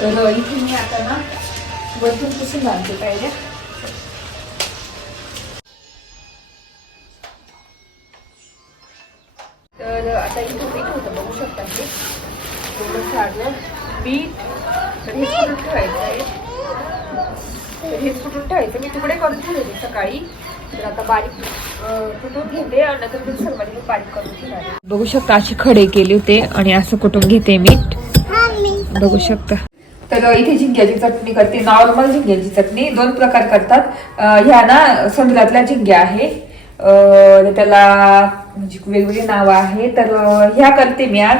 तर इथे मी आता ना वरतून पुसून घालते पाहिजे तर आता इथं मीठ होतं बघू शकता हे एवढं सारलं मीठ तर हे कुठून ठेवायचं आहे? तर हे कुठून ठेवायचं? मी तुकडे करून ठेवले सकाळी. तर आता बारीक अं, कुटून घेते? आणि नंतर मिक्सरमध्ये मी बारीक करून ठेवणार. बघू शकता असे खडे केले होते आणि असं कुटून घेते मीठ? बघू शकता. तर इथे झिंग्याची चटणी करते. नॉर्मल झिंग्याची चटणी. दोन प्रकार करतात. ह्या ना समुद्रातल्या झिंग्या आहे. त्याला म्हणजे वेगवेगळी नावं आहे तर ह्या करते मी आज.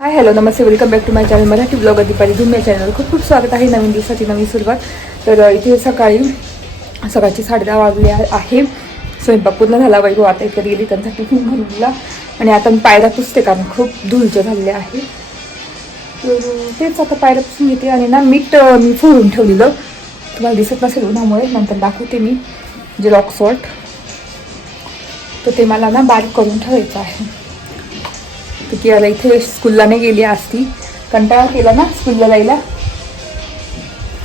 Hi hello Namaste. Welcome back to my channel Marathi blog Deepali Dhumya channel खूप खूप स्वागत आहे. नवीन दिवसाची नवीन सुरुवात. तर इथे सकाळी सकाळची साडे दहा वाजले आहे- स्वयंपाक पूर्ण झाला वैभव आता इकडे गेली त्यांचा टिफिन घालून दिला आणि आता मी पायऱ्या पुसते कारण खूप धुलचे झालेले आहे. तर तेच आता पायऱ्या पुसून घेते आणि ना मीठ मी फोडून ठेवलेलं. तुम्हाला दिसत नसेल उन्हामुळे नंतर दाखवते मी. जे रॉक सॉल्ट तर ते मला ना बारीक करून ठेवायचं आहे. तर ती आता इथे स्कूलला नाही गेली असती कंटाळा केला ना स्कूलला जायला?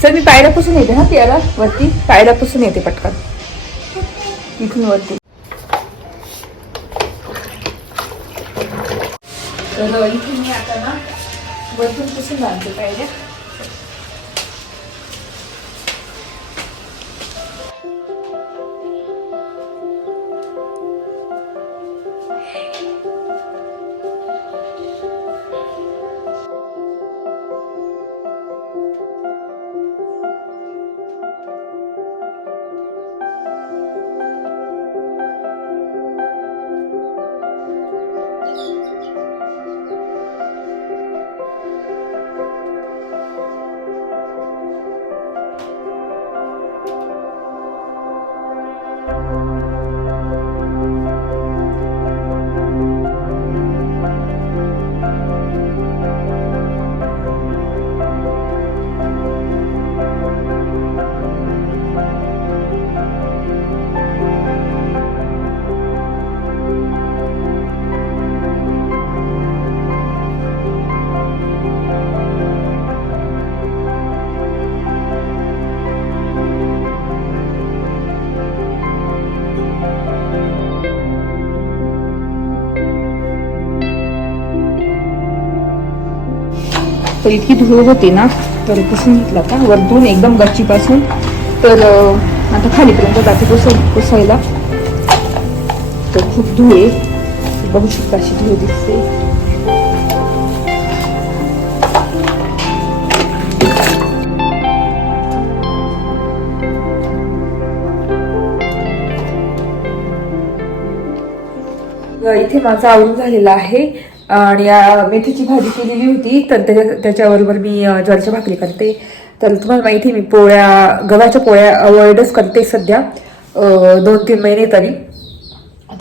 सर मी पायऱ्यापासून येते ना त्याला वरती पायऱ्यापासून येते पटकन. इथून वरती. तर इथे मी आता ना वरतून पुसून घालते पायऱ्या. तर इतकी धूळ होते ना तर पुसून घेतला का वरतून एकदम गच्चीपासून. तर आता खालीपर्यंत जाते पुस पुसायला. तर खूप धूळ आहे. बघू शकता अशी धूळ दिसते. इथे माझा आवरून झालेला आहे. आणि मेथीची भाजी केलेली होती तर त्याच्या त्याच्याबरोबर मी ज्वारीची ज्वारीच्या भाकरी करते. तर तुम्हाला माहिती आहे, मी पोळ्या गव्हाच्या पोळ्या अवॉइडच करते सध्या दोन तीन महिने तरी.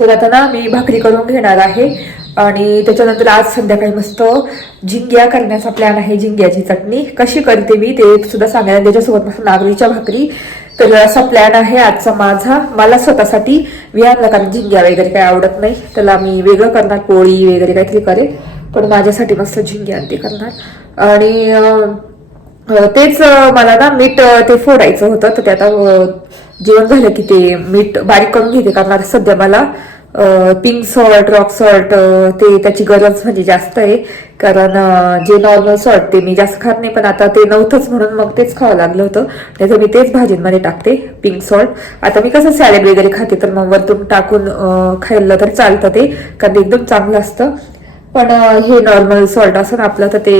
तर आता ना मी भाकरी करून घेणार आहे. आणि त्याच्यानंतर आज संध्याकाळी मस्त झिंग्या करण्याचा प्लॅन आहे झिंग्याची चटणी. कशी करते मी ते सुद्धा सांगायला त्याच्यासोबत मस्त नागरीच्या भाकरी तर असा प्लॅन आहे आजचा माझा. मला स्वतःसाठी विहारला कारण झिंग्या वगैरे काही आवडत नाही. त्याला मी वेगळं करणार पोळी वगैरे काहीतरी करेल पण माझ्यासाठी मस्त झिंग्या आणि ते करणार. आणि तेच मला ना मीठ ते फोडायचं होतं. तर ते आता जेवण झालं की ते मीठ बारीक करून घेते. कारण आता सध्या मला पिंक सॉल्ट रॉक सॉल्ट ते त्याची गरज म्हणजे जास्त आहे. कारण जे नॉर्मल सॉल्ट ते मी जास्त खात नाही पण आता ते नव्हतंच म्हणून मग तेच खावं लागलं होतं. त्याचं मी तेच भाजींमध्ये टाकते पिंक सॉल्ट आता मी कसं सॅलेड वगैरे खाते तर मग वरतून टाकून अं, खाल्लं तर चालतं ते कारण एकदम चांगलं असतं. पण हे नॉर्मल सॉल्ट असं ना आपलं तर ते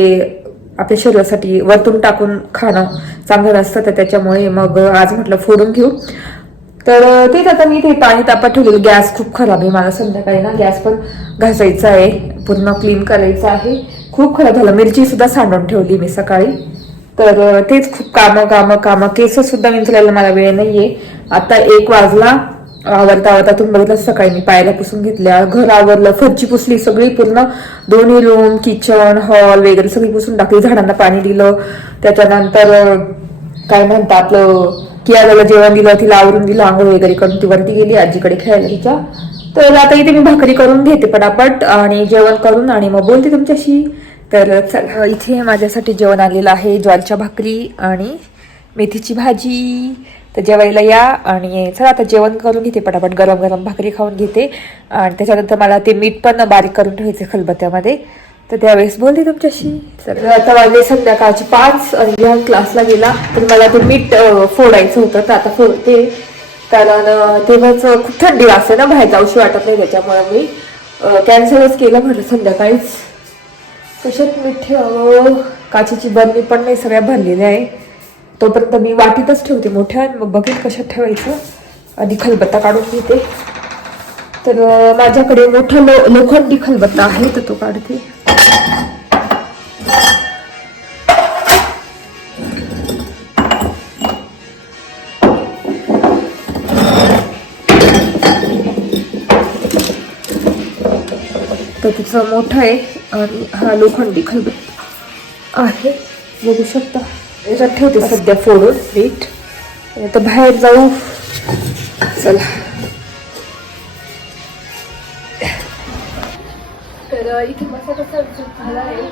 आपल्या शरीरासाठी वरतून टाकून खाणं चांगलं नसतं तर त्याच्यामुळे मग आज म्हटलं फोडून घेऊ. तर तेच आता मी ते पाणी तापत ठेवलेलं. गॅस खूप खराब आहे मला संध्याकाळी ना. गॅस पण घासायचा आहे. पूर्ण क्लीन करायचं आहे. खूप खराब झालं. मिरची सुद्धा सांडून ठेवली मी सकाळी. तर तेच खूप कामं कामं कामं. केस सुद्धा विंचरायला मला वेळ नाहीये. आता एक वाजला. आवरता आवरता तुम्ही बघितलं सकाळी मी पायाला पुसून घेतल्या. घर आवरलं. फरची पुसली सगळी. पूर्ण दोन्ही रूम किचन हॉल वगैरे सगळी पुसून टाकली. झाडांना पाणी दिलं. त्याच्यानंतर काय म्हणतात आपलं कियाला जेवण दिलं तिला आवरून दिलं आंघोळ वगैरे करून ती वरती गेली आजीकडे खेळायला तिच्या. तर आता इथे मी भाकरी करून घेते पटापट आणि जेवण करून आणि मग बोलते तुमच्याशी. तर चला इथे माझ्यासाठी जेवण आलेलं आहे ज्वारीच्या भाकरी आणि मेथीची भाजी. तर जेवायला या आणि चला आता जेवण करून घेते पटापट गरम गरम भाकरी खाऊन घेते. आणि त्याच्यानंतर मला ते मीठ पण बारीक करून ठेवायचे खलबत्त्यामध्ये. तर त्यावेळेस बोलते तुमच्याशी. तर आता वाजले संध्याकाळचे पाच आणि क्लासला गेला. तर मला ते मीठ फोडायचं होतं. तर आता फोडते. कारण तेव्हाच खूप थंडी वाजते ना बाहेर जाऊशी वाटत नाही त्याच्यामुळे मी कॅन्सलच केलं म्हटलं संध्याकाळीच. कशात मीठ ठेवावं? काचेची बरणी पण नाही सगळ्या भरलेल्या आहे. तोपर्यंत मी वाटीतच ठेवते मोठ्या. आणि मग बघेन कशात ठेवायचं. आणि खलबत्ता काढून घेते. तर माझ्याकडे मोठा लो लोखंडी खलबत्ता आहे तर तो काढते. तर तिचं मोठं आहे आणि हा लोखंडी खलबत आहे. बघू शकता. याच्यात ठेवते सध्या फोडून. मीठ आता बाहेर जाऊ. चला. तर इथे मसाला सर्व झाला आहे.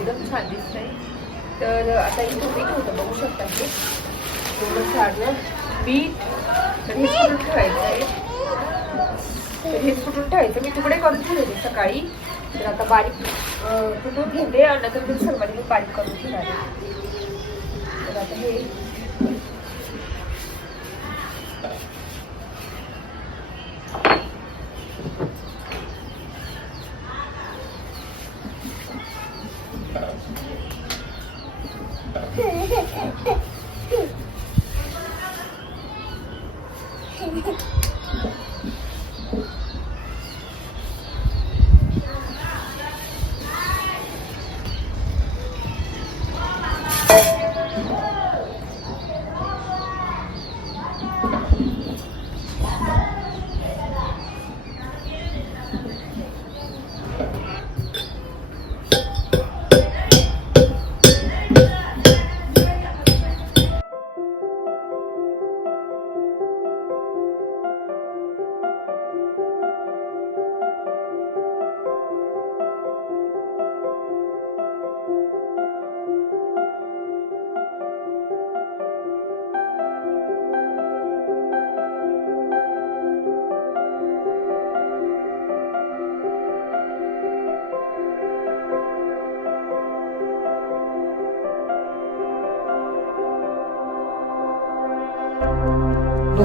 एकदम छान आहे तर आता इथे मीठ होतं बघू शकता हे एवढं छान मीठ तर हे पूर्ण ठेवायचं आहे. तर हे कुठून ठेवायचं मी तुकडे करून ठेवले सकाळी. तर आता बारीक अं, कुठून घेते आणि नंतर सर्वांनी मी बारीक करून घेणार तर आता हे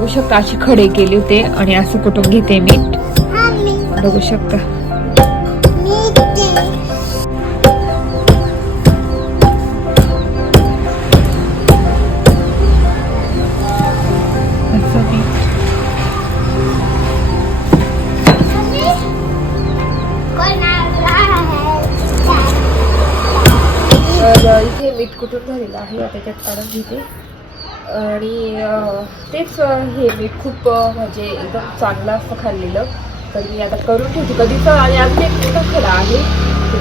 बघू शकता अशी खडे केले होते आणि असं कुठून घेते मीठ बघू शकता. असं इथे मीठ कुठून झालेलं आहे? त्याच्यात काढून घेते. आणि तेच हे मी खूप म्हणजे एकदम चांगलं असं खाल्लेलं. तर मी आता करून ठेवते. कधीच आणि अजून एक मोठा खडा आहे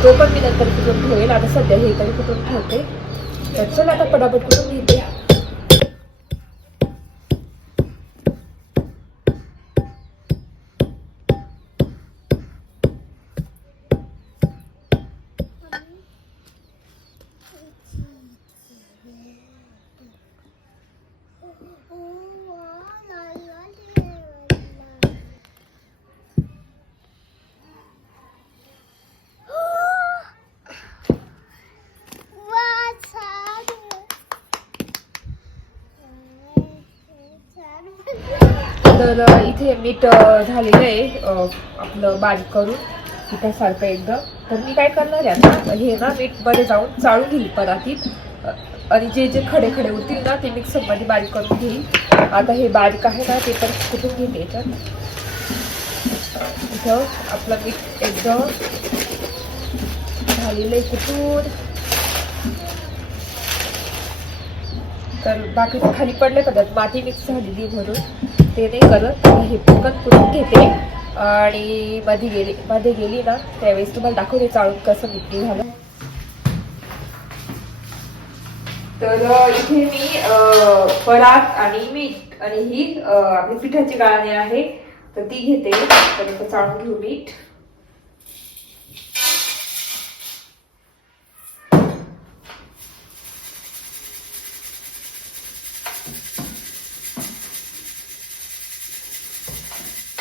तो पण मी नंतर कुठून ठेवेल आता सध्या हे तरी कुठून ठेवते. तर चला आता पटापट करून घेते. तर इथे मीठ झालेलं आहे आपलं बारीक करून पिठासारखं एकदम तर मी काय करणार आहे आता हे ना मीठमध्ये जाऊन चाळून घेईल परातीत. आणि जे जे खडे खडे होतील ना ते मिक्सरमध्ये बारीक करून घेईल. आता हे बारीक आहे ना ते पण कुठून घेते याच्यात इथं आपलं मीठ एकदम झालेलं आहे कुठून? तर बाकी खाली पडले पदार्थ माती मिक्स झालेली म्हणून ते नाही करत हे पटकन पुरून घेते. आणि मध्ये गेली मध्ये गेली ना त्यावेळेस तुम्हाला दाखवते चाळून कसं मिठी झालं. तर इथे मी पराग परात आणि मीठ आणि ही आपली पिठाची गाळणी आहे. तर ती घेते. तर चाळून घेऊ मीठ.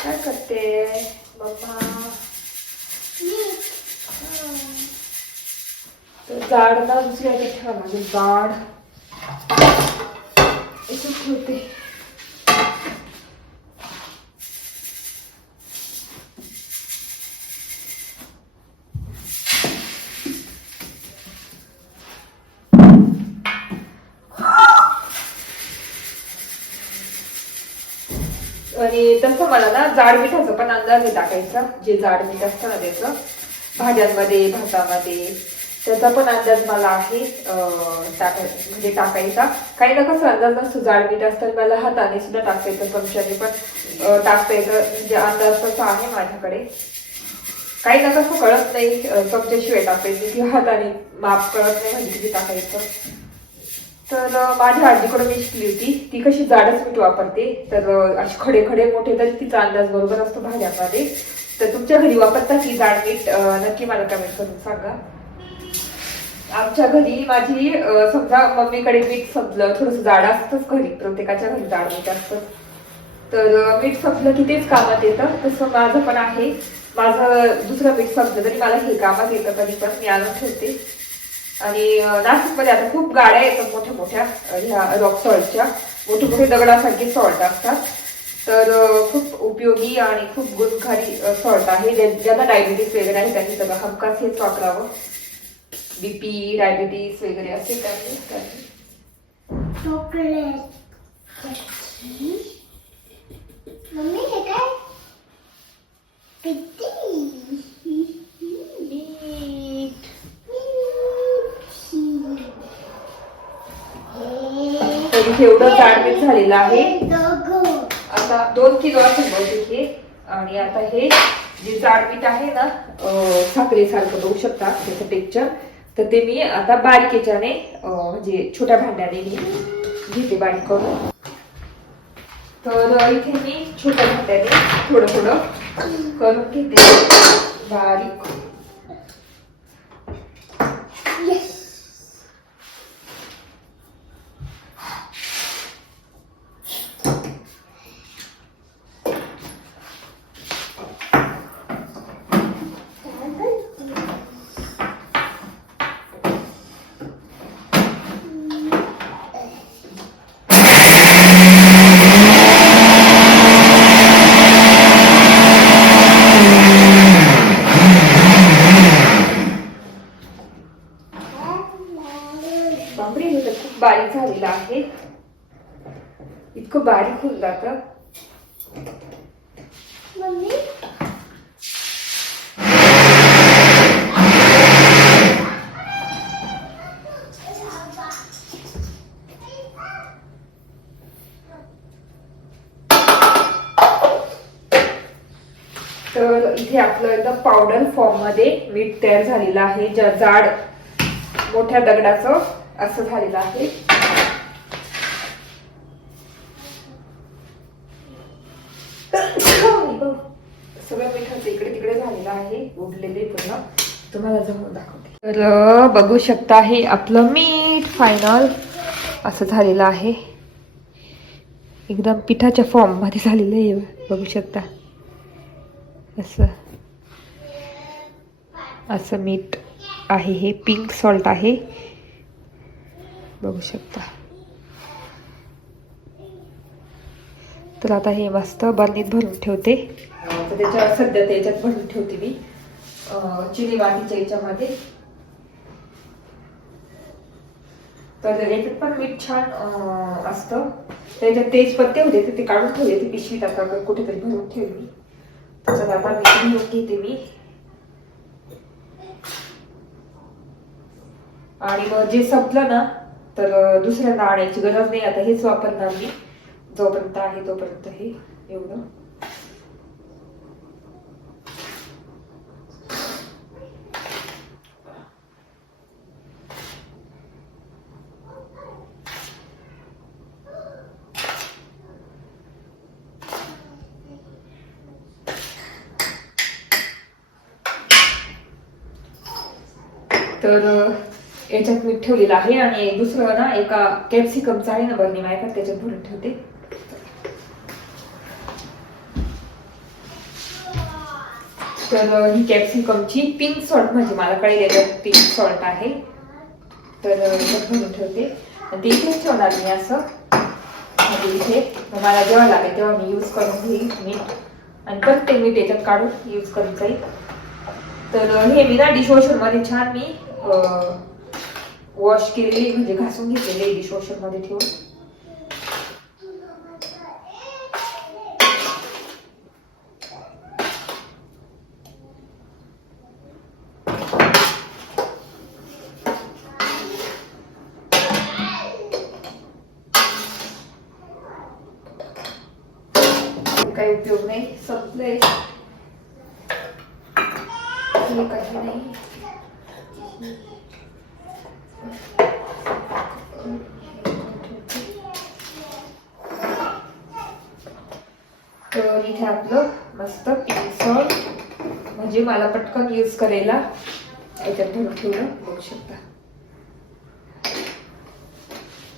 काय करते? मम्मा तर जाड ना दुसऱ्या ठेवा म्हणजे जाड याच्यात ठेवते. जाड मिठाचा पण अंदाज आहे टाकायचा जे जाड मीठ असतं ना त्याचं. भाज्यांमध्ये भातामध्ये त्याचा पण अंदाज मला आहे अं, टाकाय म्हणजे टाकायचा. काही ना कसं अंदाज नसतो जाड मीठ असतं मला हाताने सुद्धा टाकता येतं चमच्याने पण टाकता येतं. म्हणजे अंदाज तसा आहे माझ्याकडे. काही ना कसं कळत नाही अं, चमच्याशिवाय टाकायची हाताने माप कळत नाही म्हणजे किती टाकायचं. तर माझ्या आजीकडून मी शिकली होती. ती कशी जाडच मीठ वापरते तर असे खडे खडे मोठे तरी तिचा अंदाज बरोबर असतो भाज्यांमध्ये तर तुमच्या घरी वापरता की जाड मीठ नक्की मला कमेंट करून सांगा. आमच्या घरी माझी समजा मम्मीकडे मीठ संपलं थोडस जाड असतंच घरी प्रत्येकाच्या घरी जाड मीठ असतं. तर मीठ संपलं की तेच कामात येतं. तसं माझं पण आहे. माझं दुसरं मीठ संपलं तरी मला हे कामात येतं कधी पण मी आणून ठेवते. आणि अं, नाशिकमध्ये आता खूप गाड्या येतात मोठ्या मोठ्या ह्या रॉक सॉल्टच्या मोठे मोठे दगडासारखे सॉल्ट असतात. तर खूप उपयोगी आणि खूप गुणकारी सॉल्ट आहे. ज्या- ज्यांना डायबिटीस वगैरे आहे त्यांनी सगळं हमखास हेच वापरावं. बीपी डायबिटीस वगैरे असेल त्यांनी त्यांनी चॉकलेट मम्मी हे काय किती तर इथे एवढं जाडमीठ झालेलं आहे. आता दोन किलो असेल बहुतेक हे आणि आता हे जे जाडमीठ आहे ना साखरेसारखं बघू शकता त्याचं टेक्चर तर ते मी आता बारीक याच्याने अं, म्हणजे छोट्या भांड्याने मी घेते बारीक करून. तर इथे मी छोट्या भांड्याने थोडं थोडं करून घेते. बारीक बापरे हे तर खूप बारीक झालेलं आहे इतकं बारीक होऊन जातं मम्मी तर इथे आपलं एकदम पावडरमध्ये मीठ तयार झालेलं आहे. ज्या जाड मोठ्या दगडाचं असं झालेलं आहे. सगळं मिठाचं इकडे तिकडे झालेलं आहे. उडलेले पूर्ण. तुम्हाला जमून दाखवते. तर बघू शकता हे आपलं मीठ फायनल असं झालेलं आहे. एकदम पिठाच्या फॉर्ममध्ये झालेलं आहे. बघू शकता. असं. असं मीठ आहे हे पिंक सॉल्ट आहे. बघू शकता. तर आता हे मस्त बरणीत भरून ठेवते. तर त्याच्या सध्या त्याच्यात भरून ठेवते मी. चिली चिनी वाटीच्या याच्यामध्ये. तर याच्यात पण मीठ छान असतं. त्याच्यात तेजपत्ते होते ते- ते काढून ठेवले. ते पिशवीत आता कुठेतरी भरून ठेवली त्याच्यात आता मी घेऊन घेते मी. आणि मग जे संपलं ना तर दुसऱ्यांदा आणायची गरज नाही. आता हेच वापरणार मी. जोपर्यंत आहे तोपर्यंत हे एवढं. तर याच्यात मी ठेवलेलं आहे आणि दुसरं ना एका कॅप्सिकमचा आहे ना बरणी मायका त्याच्यात भरून ठेवते. तर ही कॅप्सिकमची पिंक सॉल्ट म्हणजे मला कळेल याच्यात पिंक सॉल्ट आहे. तर भरून ठेवते. आणि ते इथेच ठेवणार मी असं. म्हणजे इथे. मला जेव्हा लागेल तेव्हा मी यूज करून घेईल मीठ. आणि परत ते मीठ याच्यात काढून यूज करून जाईल. तर हे मी ना डिशवॉशरमध्ये छान मी वॉश केलेली म्हणजे घासून घेतलेली डिशवॉशरमध्ये ठेवून काही उपयोग नाही संपलंय हे काही नाही तर इथे आपलं मस्त पिंक म्हणजे मला पटकन यूज करायला याच्यात भरून ठेवलं बघू शकता.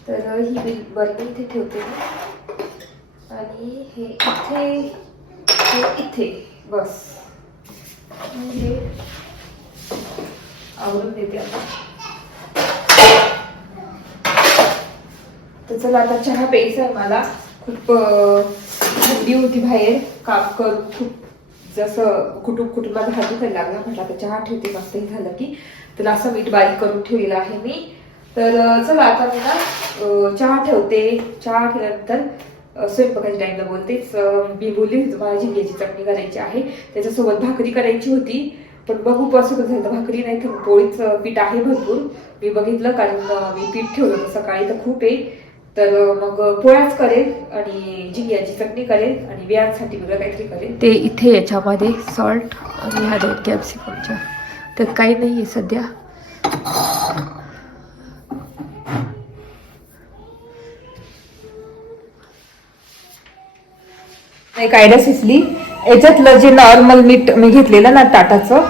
तर ही बिल बरणी इथे ठेवते आणि हे इथे हे इथे बस. हे आवरून देते आता तर चला आता चहा प्यायचा आहे मला. खूप थंडी होती बाहेर. काम करून खूप जसं कुटुंब कुटुंबात हात दुखायला लागला म्हटलं आता चहा ठेवते मस्त हे झालं की तर असं मीठ बारीक करून ठेवलेलं आहे मी. तर चला आता मी ना चहा ठेवते. चहा ठेवल्यानंतर स्वयंपाकाच्या टाईमला बोलतेच मी बोलली होती तुम्हाला झिंग्याची चटणी करायची आहे त्याच्यासोबत भाकरी करायची होती. पण बघू पॉसिबल झालं तर भाकरी नाही तर पोळीचं पीठ आहे भरपूर. मी बघितलं कारण मी पीठ ठेवलं सकाळी तर खूप आहे. तर मग पोळ्याच करेल आणि झिंग्याची चटणी करेल आणि बियांसाठी वेगळं काहीतरी करेल. ते इथे याच्यामध्ये सॉल्ट आणि ह्या दोन कॅप्सिकमच्या त्यात काही नाही आहे सध्या. एक आयडिया सुचली याच्यातलं जे नॉर्मल मीठ मी घेतलेलं ना ताटाचं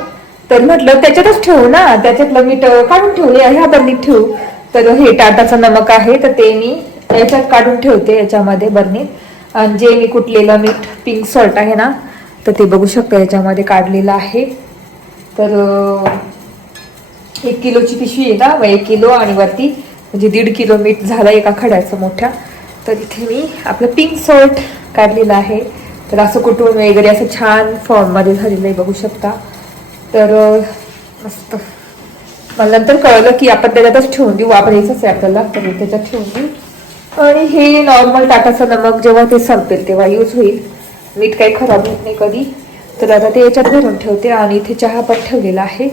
तर म्हटलं त्याच्यातच ठेवू ना. त्याच्यातलं मीठ काढून ठेवले ह्या बरणीत ठेवू. तर हे टाटाचं नमक आहे तर ते मी याच्यात काढून ठेवते याच्यामध्ये बरणीत. आणि जे मी कुटलेलं मीठ पिंक सॉल्ट आहे ना तर ते बघू शकता याच्यामध्ये काढलेलं आहे. तर एक किलोची पिशवी आहे व एक किलो आणि वरती म्हणजे दीड किलो मीठ झालं एका खड्याचं मोठ्या. तर इथे मी आपलं पिंक सॉल्ट काढलेलं आहे. तर असं कुटून वगैरे असं छान फॉर्ममध्ये झालेलं आहे बघू शकता. तर मस्त. मला नंतर कळलं की आपण त्याच्यातच ठेवून देऊ वापरायचंच आहे आपल्याला तर त्याच्यात ठेवून देऊ. आणि हे नॉर्मल टाटाचं नमक जेव्हा ते संपेल तेव्हा यूज होईल. मीठ काही खराब होत नाही कधी. तर आता ते याच्यात भरून ठेवते आणि इथे चहा पण ठेवलेला आहे.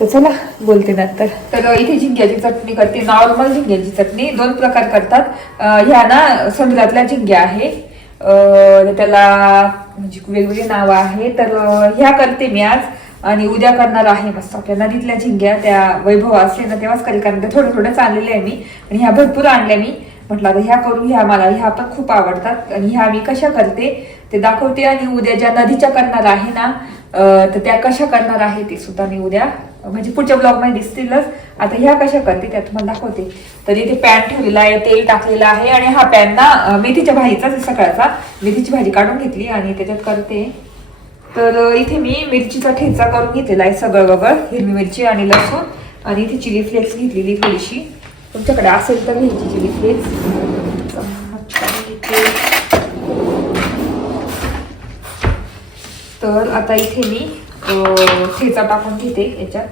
तर चला बोलते नंतर. तर इथे झिंग्याची चटणी करते. नॉर्मल झिंग्याची चटणी. दोन प्रकार करतात. ह्या ना समुद्रातल्या झिंग्या आहे. त्याला म्हणजे वेगवेगळी नावं आहे तर ह्या करते मी आज. आणि उद्या करणार आहे मस्त. आपल्या नदीतल्या झिंग्या त्या वैभव असले ना तेव्हाच करेल. कारण ते थोडं थोडंच आणलेले आहे मी. आणि ह्या भरपूर आणल्या मी. म्हटलं आता ह्या करू ह्या मला ह्या पण खूप आवडतात आणि ह्या मी कशा करते ते दाखवते आणि उद्या ज्या नदीच्या करणार आहे ना तर त्या कशा करणार आहे ते सुद्धा मी उद्या म्हणजे पुढच्या ब्लॉगमध्ये दिसतीलच. आता ह्या कशा करते त्या तुम्हाला दाखवते. तर इथे पॅन ठेवलेला आहे तेल टाकलेलं आहे आणि हा पॅन ना मेथीच्या भाजीचाच सकाळचा. मेथीची भाजी काढून घेतली आणि त्याच्यात करते. तर इथे मी मिरचीचा ठेचा करून घेतलेला आहे सगळं वगळ हिरवी मिरची आणि लसूण. आणि इथे चिली फ्लेक्स घेतलेली थोडीशी. तुमच्याकडे असेल तर घ्यायची चिली फ्लेक्स तर आता इथे मी ठेचा टाकून घेते याच्यात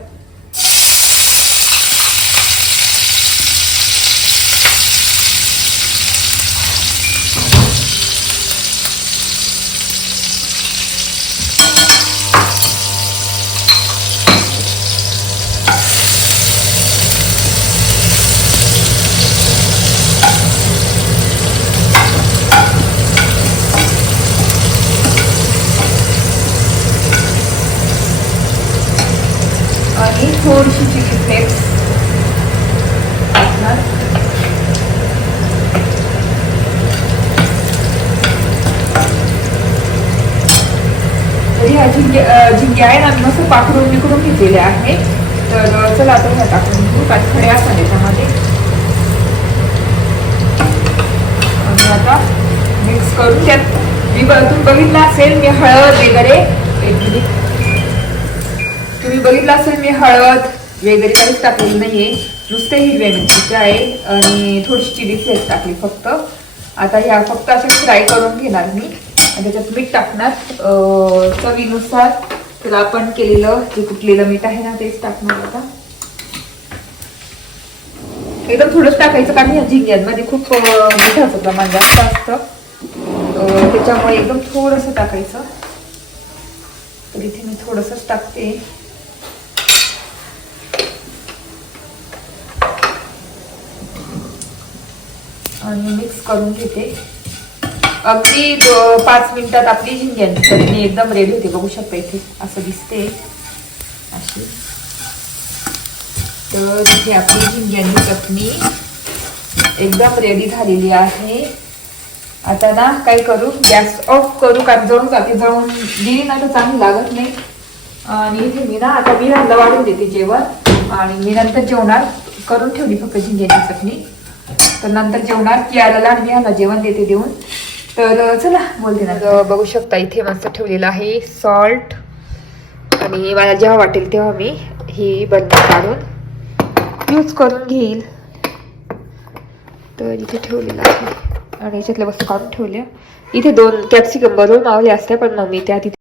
आणि थोडीशी चिली फ्लेक्स टाकणार ह्या झिंगे झिंगे आहे ना मस्त पाखरून निकडून घेतलेले आहे. तर चला आता ह्या टाकून घेऊ काही खडे असतात याच्यामध्ये आणि आता मिक्स करून त्यात मी बघितलं असेल मी हळद वगैरे तुम्ही बघितलं असेल मी हळद वगैरे काहीच टाकलेली नाहीये. नुसते हिरव्या मिरचीचे आहे आणि थोडीशी चिली फ्लेक्स टाकली फक्त. आता ह्या फक्त अशा फ्राय करून घेणार मी. आणि त्याच्यात मीठ टाकणार. चवीनुसार त्याला आपण केलेलं जे कुटलेलं मीठ आहे ना तेच टाकणार आता. एकदम थोडंच टाकायचं कारण ह्या झिंग्यांमध्ये खूप मिठाचं प्रमाण जास्त असतं. त्याच्यामुळे एकदम थोडंसं टाकायचं. तर इथे मी थोडंसंच टाकते. आणि मिक्स करून घेते. अगदी पाच मिनिटात आपली झिंग्यांची चटणी एकदम रेडी होते. बघू शकता इथे असं दिसते. अशी. तर इथे आपली झिंग्यांची चटणी एकदम रेडी झालेली आहे. आता ना काय करू? गॅस ऑफ करू. कारण जळून जाते. जळून गेली ना तर चांगली लागत नाही. आणि इथे मी ना आता विरांना वाढून देते जेवण. आणि मी नंतर जेवणार. करून ठेवली फक्त झिंग्याची चटणी. तर नंतर जेवणार की आला आणि ह्याला जेवण देते देऊन. तर चला बोलते ना बघू शकता इथे मस्त ठेवलेलं आहे सॉल्ट आणि मला जेव्हा वाटेल तेव्हा मी ही बंद काढून यूज करून घेईल. तर इथे ठेवलेलं आहे. आणि याच्यातल्या वस्तू काढून ठेवल्या. इथे दोन कॅप्सिकम बनवून मावले असते पण मग मी त्या तिथे